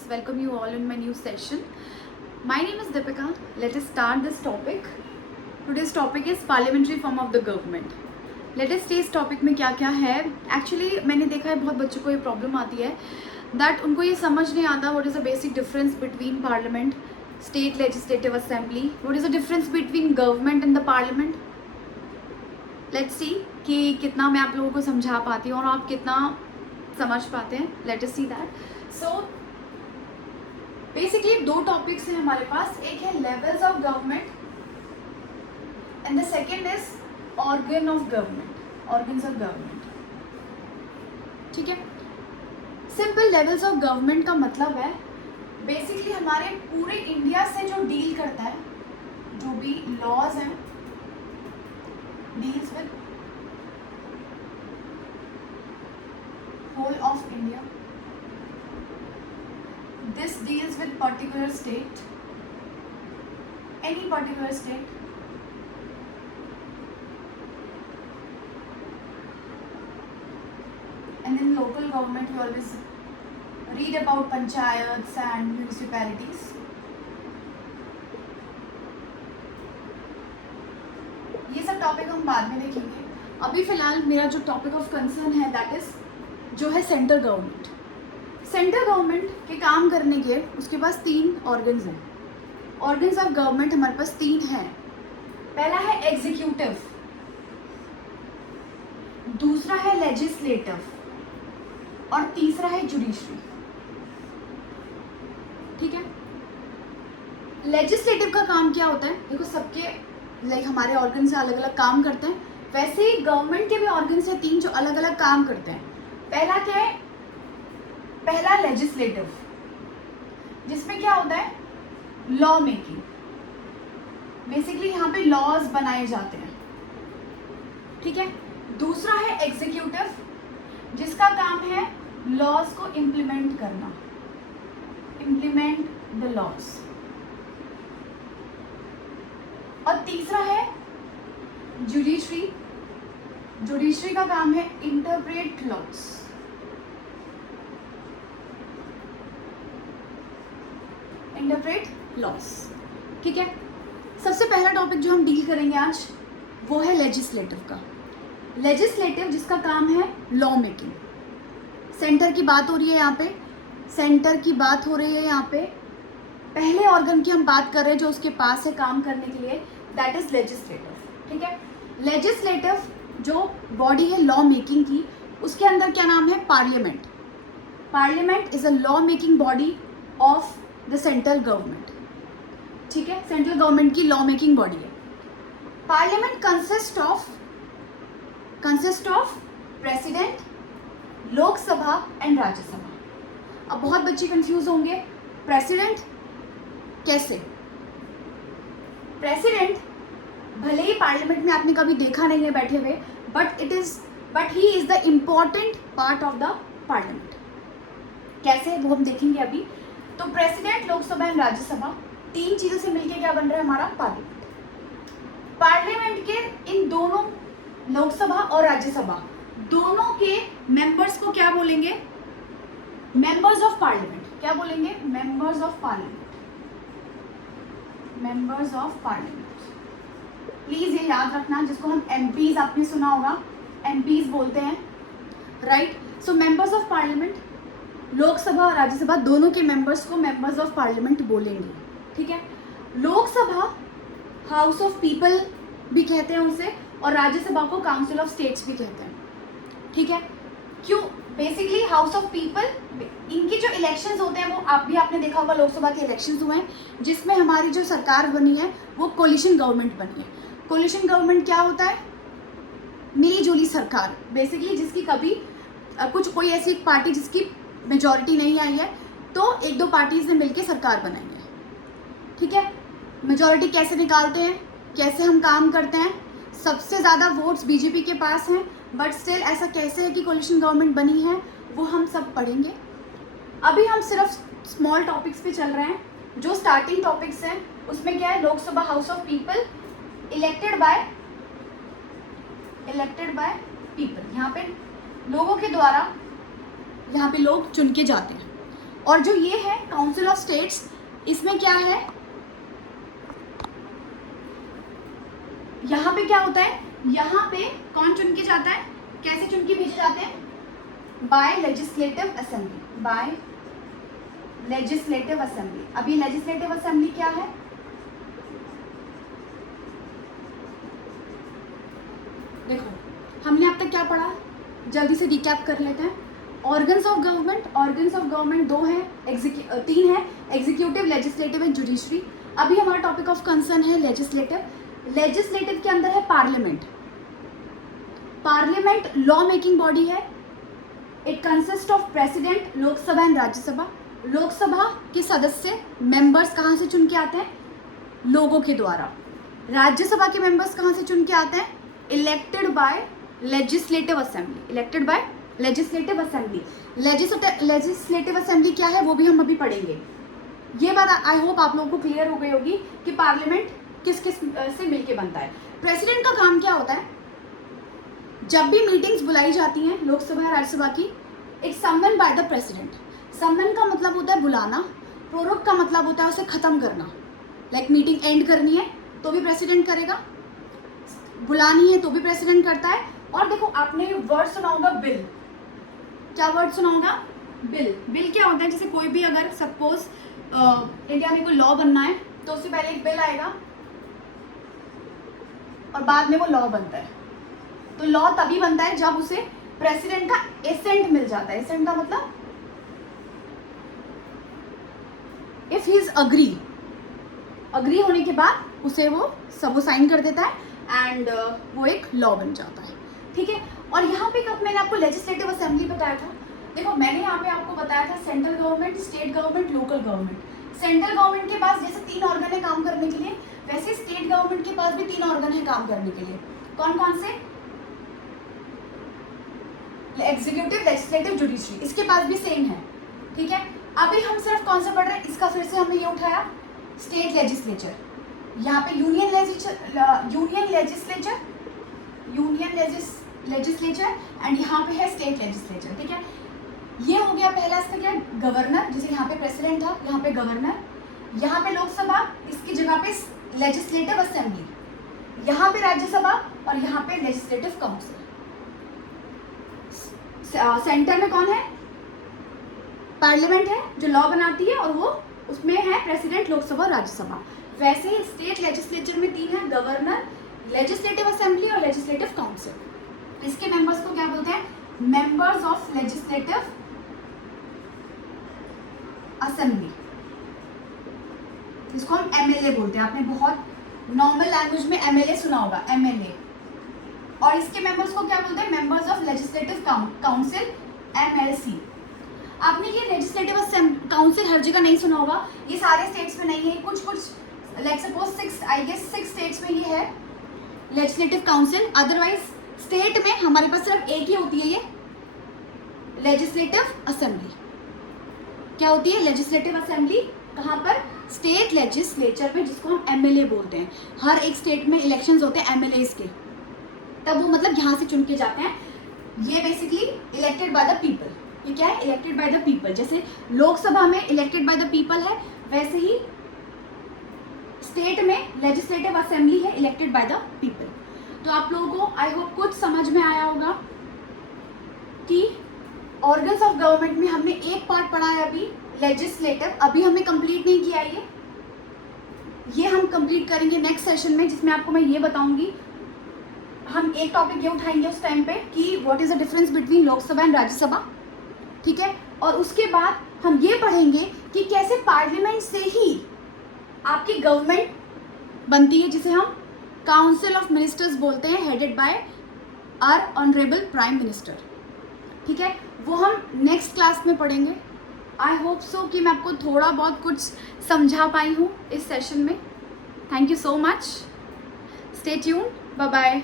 students, welcome you all in my new session. My name is Deepika. Let us start this topic. Today's topic is parliamentary form of the government. Let us see इस topic में क्या क्या है. Actually मैंने देखा है बहुत बच्चों को ये problem आती है that उनको ये समझ नहीं आता what is the basic difference between parliament, state legislative assembly, what is the difference between government and the parliament. Let's see कि कितना मैं आप लोगों को समझा पाती हूँ और आप कितना समझ पाते हैं. Let us see that. So basically दो टॉपिक्स हैं हमारे पास. एक है levels of government and the second is organ of government, organs of government. ठीक है. सिंपल लेवल्स ऑफ गवर्नमेंट का मतलब है बेसिकली हमारे पूरे इंडिया से जो डील करता है, जो भी लॉज हैं, deals with whole of India. This deals with particular state, any particular state. And in local government we always read about panchayats and municipalities. ये सब टॉपिक हम बाद में देखेंगे. अभी फिलहाल मेरा जो टॉपिक ऑफ कंसर्न है दैट इज जो है सेंट्रल गवर्नमेंट. सेंट्रल गवर्नमेंट के काम करने के उसके पास तीन ऑर्गन्स हैं. ऑर्गन्स ऑफ गवर्नमेंट हमारे पास तीन हैं. पहला है एग्जीक्यूटिव, दूसरा है लेजिस्लेटिव और तीसरा है जुडिशरी. ठीक है. लेजिस्लेटिव का काम क्या होता है? देखो सबके लाइक हमारे ऑर्गन से अलग अलग काम करते हैं, वैसे ही गवर्नमेंट के भी ऑर्गन से तीन जो अलग अलग काम करते हैं. पहला क्या है? पहला लेजिस्लेटिव, जिसमें क्या होता है? Law making. बेसिकली यहाँ पे लॉज बनाए जाते हैं. ठीक है. दूसरा है एग्जीक्यूटिव, जिसका काम है लॉज को इम्प्लीमेंट करना, इम्प्लीमेंट द लॉज. और तीसरा है जुडिशरी. जुडिशरी का काम है इंटरप्रेट लॉज. Interpret laws. ठीक है. सबसे पहला टॉपिक जो हम डील करेंगे आज वो है लेजिस्लेटिव का. लेजिस्लेटिव जिसका काम है लॉ मेकिंग. सेंटर की बात हो रही है यहाँ पे, सेंटर की बात हो रही है यहाँ पे. पहले ऑर्गन की हम बात कर रहे हैं जो उसके पास है काम करने के लिए, दैट इज लेजिस्लेटिव. ठीक है. लेजिस्लेटिव जो बॉडी है लॉ मेकिंग की, उसके अंदर क्या नाम है? Parliament. Parliament is a law making body of the central government. ठीक है. सेंट्रल गवर्नमेंट की लॉ मेकिंग बॉडी है. Parliament consist of president, Lok Sabha and Rajya Sabha. अब बहुत बच्चे कंफ्यूज होंगे, प्रेसिडेंट कैसे? प्रेसिडेंट भले ही पार्लियामेंट में आपने कभी देखा नहीं है बैठे हुए, but he is the important part of the parliament. कैसे वो हम देखेंगे अभी. तो प्रेसिडेंट, लोकसभा एंड राज्यसभा, तीन चीजों से मिलकर क्या बन रहा है हमारा? पार्लियामेंट. पार्लियामेंट के इन दोनों, लोकसभा और राज्यसभा, दोनों के मेंबर्स को क्या बोलेंगे? Members of parliament. क्या बोलेंगे? Members of parliament. Members of parliament. Please ये याद रखना, जिसको हम एमपीज, आपने सुना होगा, एमपीज बोलते हैं, right. So members of parliament, Lok Sabha और राज्यसभा दोनों के मेंबर्स को मेंबर्स ऑफ पार्लियामेंट बोलेंगे. ठीक है. लोकसभा हाउस ऑफ पीपल भी कहते हैं उसे, और राज्यसभा को काउंसिल ऑफ स्टेट्स भी कहते हैं. ठीक है. क्यों? बेसिकली हाउस ऑफ पीपल, इनके जो इलेक्शंस होते हैं वो आपने देखा होगा, लोकसभा के इलेक्शंस हुए हैं जिसमें हमारी जो सरकार बनी है वो कोलिशन गवर्नमेंट बनी है. कोलिशन गवर्नमेंट क्या होता है? मिली-जुली सरकार. बेसिकली जिसकी कभी कोई ऐसी पार्टी जिसकी मेजॉरिटी नहीं आई है, तो एक दो पार्टीज ने मिलकर सरकार बनाई है. ठीक है. मेजॉरिटी कैसे निकालते हैं, कैसे हम काम करते हैं? सबसे ज़्यादा वोट्स बीजेपी के पास हैं, बट स्टिल ऐसा कैसे है कि कोलिशन गवर्नमेंट बनी है, वो हम सब पढ़ेंगे. अभी हम सिर्फ स्मॉल टॉपिक्स पे चल रहे हैं. जो स्टार्टिंग टॉपिक्स हैं उसमें क्या है? Lok Sabha house of people, elected by people. यहाँ पे लोगों के द्वारा यहाँ पे लोग चुन के जाते हैं. और जो ये है काउंसिल ऑफ स्टेट्स, इसमें क्या है, यहाँ पे क्या होता है, यहाँ पे कौन चुन के जाता है, कैसे चुन के भेजे जाते हैं, by legislative assembly, by legislative assembly. अब ये लेजिस्लेटिव असेंबली क्या है, देखो हमने अब तक क्या पढ़ा, जल्दी से रिकैप कर लेते हैं। ऑर्गन्स ऑफ गवर्नमेंट दो हैं, तीन है, एग्जीक्यूटिव, लेजिस्लेटिव एंड जुडिशरी। अभी हमारा टॉपिक ऑफ कंसर्न है लेजिस्लेटिव। लेजिस्लेटिव के अंदर है parliament. Parliament law making body है। It consist of president, Lok Sabha and Rajya Sabha. Lok Sabha के सदस्य मेंबर्स कहाँ से चुन के आते हैं, लोगों के द्वारा। राज्यसभा के मेंबर्स कहाँ से चुन के आते हैं, elected by legislative assembly, elected by legislative assembly. Legislative assembly क्या है वो भी हम अभी पढ़ेंगे। ये बात आई होप आप लोगों को क्लियर हो गई होगी कि पार्लियामेंट किस किस से मिलके बनता है। प्रेसिडेंट का काम क्या होता है, जब भी मीटिंग्स बुलाई जाती हैं लोकसभा या राज्यसभा की, एक समन बाय द प्रेसिडेंट। समन का मतलब होता है बुलाना, प्रोरोग का मतलब होता है उसे खत्म करना। लाइक मीटिंग एंड करनी है तो भी प्रेसिडेंट करेगा, बुलानी है तो भी प्रेसिडेंट करता है। और देखो आपने वर्ड सुना होगा बिल, क्या वर्ड सुना होगा, बिल। बिल क्या होता है, जैसे कोई भी अगर सपोज इंडिया में कोई लॉ बनना है तो उससे पहले एक बिल आएगा और बाद में वो लॉ बनता है। तो लॉ तभी बनता है जब उसे प्रेसिडेंट का एसेंट मिल जाता है। एसेंट का मतलब इफ ही इज अग्री होने के बाद उसे वो सब साइन कर देता है एंड वो एक लॉ बन जाता है। ठीक है। और यहाँ पे कब मैंने आपको लेजिस्लेटिव असेंबली बताया था, देखो मैंने यहाँ पे आपको बताया था central government, state government, local government. Central government के पास जैसे 3 ऑर्गन है काम करने के लिए, वैसे स्टेट गवर्नमेंट के पास भी 3 ऑर्गन है काम करने के लिए। कौन कौन से, एग्जीक्यूटिव, लेजिस्लेटिव, जुडिशरी, इसके पास भी सेम है। ठीक है। अभी हम सिर्फ कौन सा पढ़ रहे हैं, इसका फिर से हमने ये उठाया स्टेट लेजिस्लेचर। यहाँ पे यूनियन लेजिस्लेचर एंड यहाँ पे है स्टेट लेजिस्लेचर। ठीक है। ये हो गया पहला, इसका क्या, गवर्नर, जैसे यहाँ पे प्रेसिडेंट था, यहाँ पे गवर्नर, यहाँ पे लोकसभा, इसकी जगह पे लेजिस्लेटिव असेंबली, यहाँ पे राज्यसभा और यहाँ पे लेजिस्लेटिव काउंसिल। सेंटर में कौन है, पार्लियामेंट है जो लॉ बनाती है और वो उसमें है प्रेसिडेंट, लोकसभा, राज्यसभा। वैसे ही स्टेट लेजिस्लेचर में 3 है, गवर्नर, लेजिस्लेटिव असेंबली और लेजिस्लेटिव काउंसिल। इसके मेंबर्स को क्या बोलते हैं, मेंबर्स ऑफ लेजिस्लेटिव असेंबली, इसको हम एमएलए बोलते हैं। आपने बहुत नॉर्मल लैंग्वेज में एमएलए सुना होगा, एमएलए। और इसके मेंबर्स को क्या बोलते हैं, members of legislative council, MLC. आपने ये लेजिस्लेटिव काउंसिल हर जगह नहीं सुना होगा, ये सारे स्टेट्स में नहीं है, कुछ लाइक सपोज 6 स्टेट्स में ये है लेजिस्लेटिव काउंसिल। अदरवाइज स्टेट में हमारे पास सिर्फ एक ही होती है ये लेजिस्लेटिव असेंबली। क्या होती है, लेजिस्लेटिव असेंबली। कहाँ पर, स्टेट लेजिस्लेचर में, जिसको हम एमएलए बोलते हैं। हर एक स्टेट में इलेक्शंस होते हैं एमएलएस के, तब वो मतलब यहाँ से चुन के जाते हैं। ये basically elected by the people. ये क्या है, इलेक्टेड बाय द पीपल। जैसे लोकसभा में इलेक्टेड बाय द पीपल है, वैसे ही स्टेट में लेजिस्लेटिव असेंबली है, इलेक्टेड बाय द पीपल। तो आप लोगों को आई होप कुछ समझ में आया होगा कि ऑर्गन्स ऑफ गवर्नमेंट में हमने एक पार्ट पढ़ा है अभी, लेजिस्लेटिव। अभी हमने कंप्लीट नहीं किया ये हम कंप्लीट करेंगे नेक्स्ट सेशन में, जिसमें आपको मैं ये बताऊंगी। हम एक टॉपिक ये उठाएंगे उस टाइम पे कि what is the difference between Lok Sabha and Rajya Sabha. ठीक है। और उसके बाद हम ये पढ़ेंगे कि कैसे पार्लियामेंट से ही आपकी गवर्नमेंट बनती है, जिसे हम काउंसिल ऑफ मिनिस्टर्स बोलते हैं, headed by our honourable prime minister. ठीक है। वो हम नेक्स्ट क्लास में पढ़ेंगे। आई होप सो कि मैं आपको थोड़ा बहुत कुछ समझा पाई हूँ इस सेशन में। Thank you so much, stay tune, bye bye.